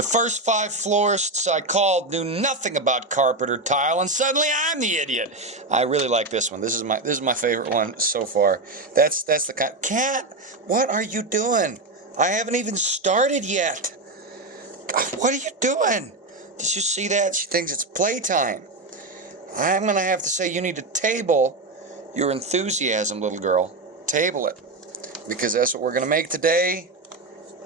The first 5 florists I called knew nothing about carpet or tile, and suddenly I'm the idiot. I really like this one. This is my favorite one so far. That's the kind. Cat, what are you doing? I haven't even started yet. What are you doing? Did you see that? She thinks it's playtime. I'm gonna have to say you need to table your enthusiasm, little girl. Table it, because that's what we're gonna make today.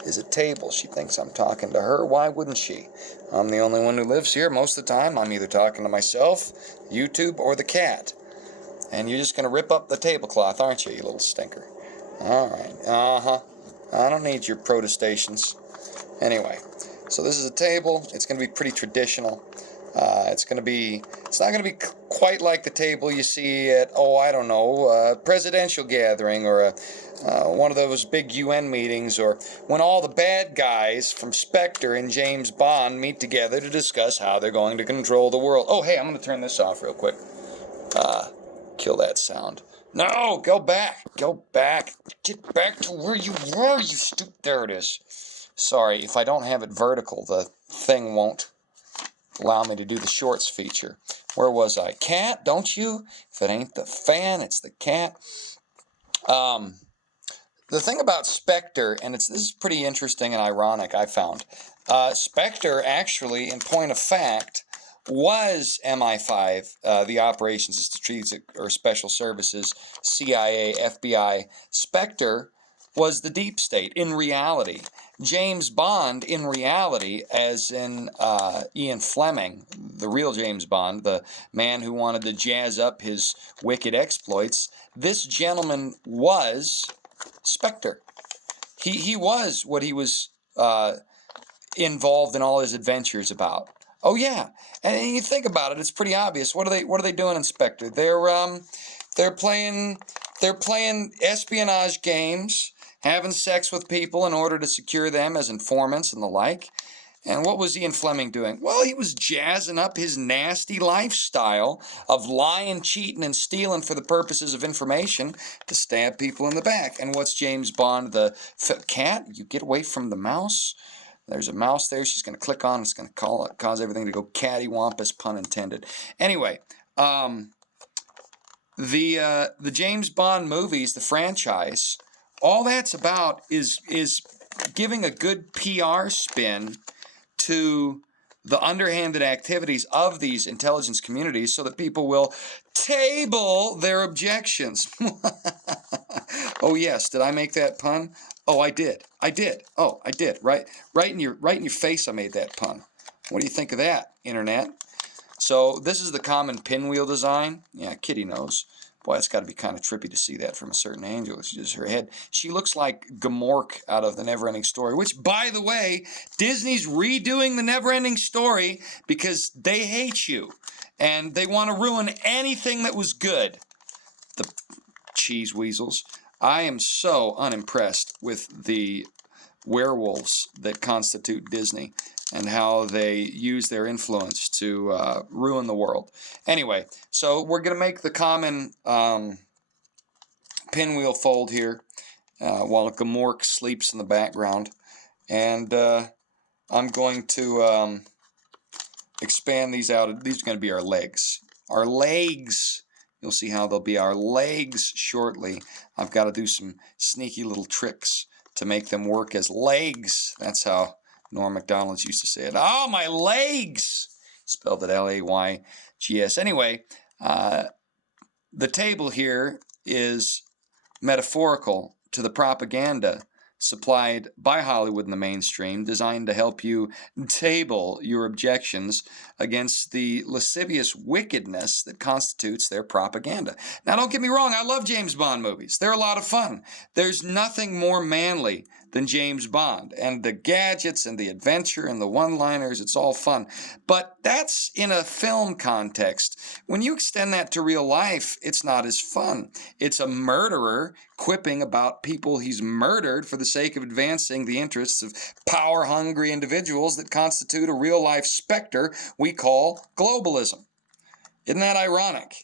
Is a table. She thinks I'm talking to her. Why wouldn't she? I'm the only one who lives here. Most of the time, I'm either talking to myself, YouTube, or the cat. And you're just going to rip up the tablecloth, aren't you, you little stinker? All right. I don't need your protestations. Anyway, so this is a table. It's going to be pretty traditional. It's not going to be quite like the table you see at, I don't know, a presidential gathering or one of those big UN meetings, or when all the bad guys from Spectre and James Bond meet together to discuss how they're going to control the world. Oh, hey, I'm going to turn this off real quick. Kill that sound. No, go back. Go back. Get back to where you were, you stupid. There it is. Sorry, if I don't have it vertical, the thing won't allow me to do the shorts feature. Where was I? Cat, don't you? If it ain't the fan, it's the cat. The thing about Spectre, and this is pretty interesting and ironic, I found. Spectre actually, in point of fact, was MI5, the Operations and Strategic or Special Services, CIA, FBI. Spectre was the deep state in reality. James Bond in reality, as in Ian Fleming, the real James Bond, the man who wanted to jazz up his wicked exploits, this gentleman was Spectre. He was what he was involved in all his adventures about. Oh yeah, and you think about it, it's pretty obvious. What are they doing in Spectre? They're playing espionage games, having sex with people in order to secure them as informants and the like. And what was Ian Fleming doing? Well, he was jazzing up his nasty lifestyle of lying, cheating, and stealing for the purposes of information to stab people in the back. And what's James Bond, the cat? You get away from the mouse. There's a mouse there. She's going to click on it. It's going to cause everything to go cattywampus, pun intended. Anyway, the James Bond movies, the franchise, all that's about is giving a good PR spin to the underhanded activities of these intelligence communities so that people will table their objections. Oh yes, did I make that pun? Oh, I did. Oh, I did. Right in your face I made that pun. What do you think of that, Internet? So this is the common pinwheel design. Yeah, Kitty knows. Boy, it's got to be kind of trippy to see that from a certain angle. It's just her head. She looks like Gamork out of the Neverending Story, which, by the way, Disney's redoing the Neverending Story because they hate you. And they want to ruin anything that was good. The cheese weasels. I am so unimpressed with the werewolves that constitute Disney and how they use their influence to ruin the world. Anyway, so we're going to make the common pinwheel fold here while Gamork sleeps in the background. And I'm going to expand these out. These are going to be our legs. Our legs. You'll see how they'll be our legs shortly. I've got to do some sneaky little tricks to make them work as legs. That's how Norm Macdonald used to say it. Oh, my legs! Spelled it L-A-Y-G-S. Anyway, the table here is metaphorical to the propaganda supplied by Hollywood and the mainstream, designed to help you table your objections against the lascivious wickedness that constitutes their propaganda. Now, don't get me wrong, I love James Bond movies. They're a lot of fun. There's nothing more manly than James Bond. And the gadgets and the adventure and the one-liners, it's all fun. But that's in a film context. When you extend that to real life, it's not as fun. It's a murderer quipping about people he's murdered for the sake of advancing the interests of power-hungry individuals that constitute a real-life specter we call globalism. Isn't that ironic?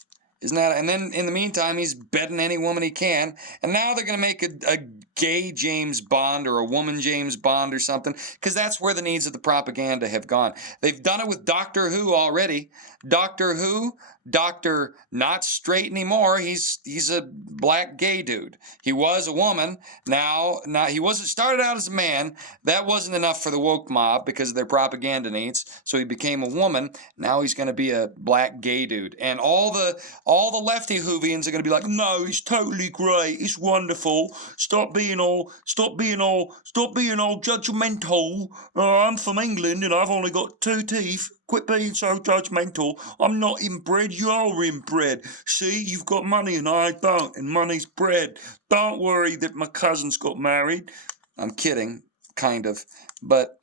Isn't that? And then in the meantime, he's bedding any woman he can. And now they're going to make a gay James Bond or a woman James Bond or something, because that's where the needs of the propaganda have gone. They've done it with Doctor Who already. Doctor Who, Doctor not straight anymore. He's a black gay dude. He was a woman. Now he wasn't started out as a man. That wasn't enough for the woke mob because of their propaganda needs. So he became a woman. Now he's going to be a black gay dude. And all the lefty Whovians are going to be like, no, it's totally great. It's wonderful. Stop being all judgmental. I'm from England and I've only got 2 teeth. Quit being so judgmental. I'm not inbred, you're inbred. See, you've got money and I don't, and money's bread. Don't worry that my cousin's got married. I'm kidding, kind of. But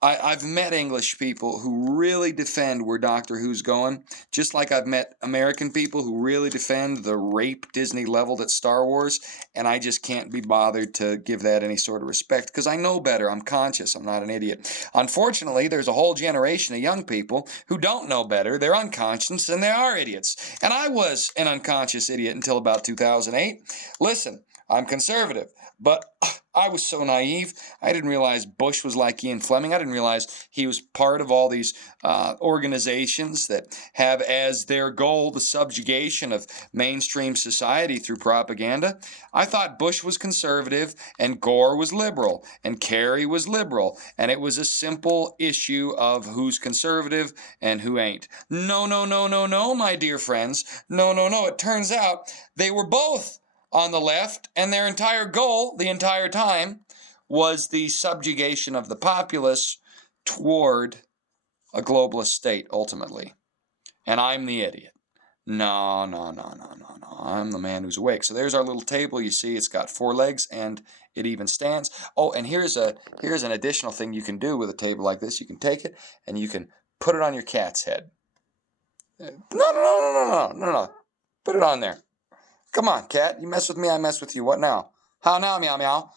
I've met English people who really defend where Doctor Who's going, just like I've met American people who really defend the rape Disney leveled at Star Wars, and I just can't be bothered to give that any sort of respect, because I know better. I'm conscious. I'm not an idiot. Unfortunately, there's a whole generation of young people who don't know better. They're unconscious, and they are idiots. And I was an unconscious idiot until about 2008. Listen, I'm conservative, but I was so naive. I didn't realize Bush was like Ian Fleming. I didn't realize he was part of all these organizations that have as their goal the subjugation of mainstream society through propaganda. I thought Bush was conservative and Gore was liberal and Kerry was liberal, and it was a simple issue of who's conservative and who ain't. No, no, no, no, no, my dear friends. No, no, no. It turns out they were both on the left, and their entire goal the entire time was the subjugation of the populace toward a globalist state, ultimately. And I'm the idiot. No, no, no, no, no, no. I'm the man who's awake. So there's our little table. You see, it's got 4 legs, and it even stands. Oh, and here's an additional thing you can do with a table like this. You can take it, and you can put it on your cat's head. No, no, no, no, no, no, no, no. Put it on there. Come on, cat. You mess with me, I mess with you. What now? How now, meow meow?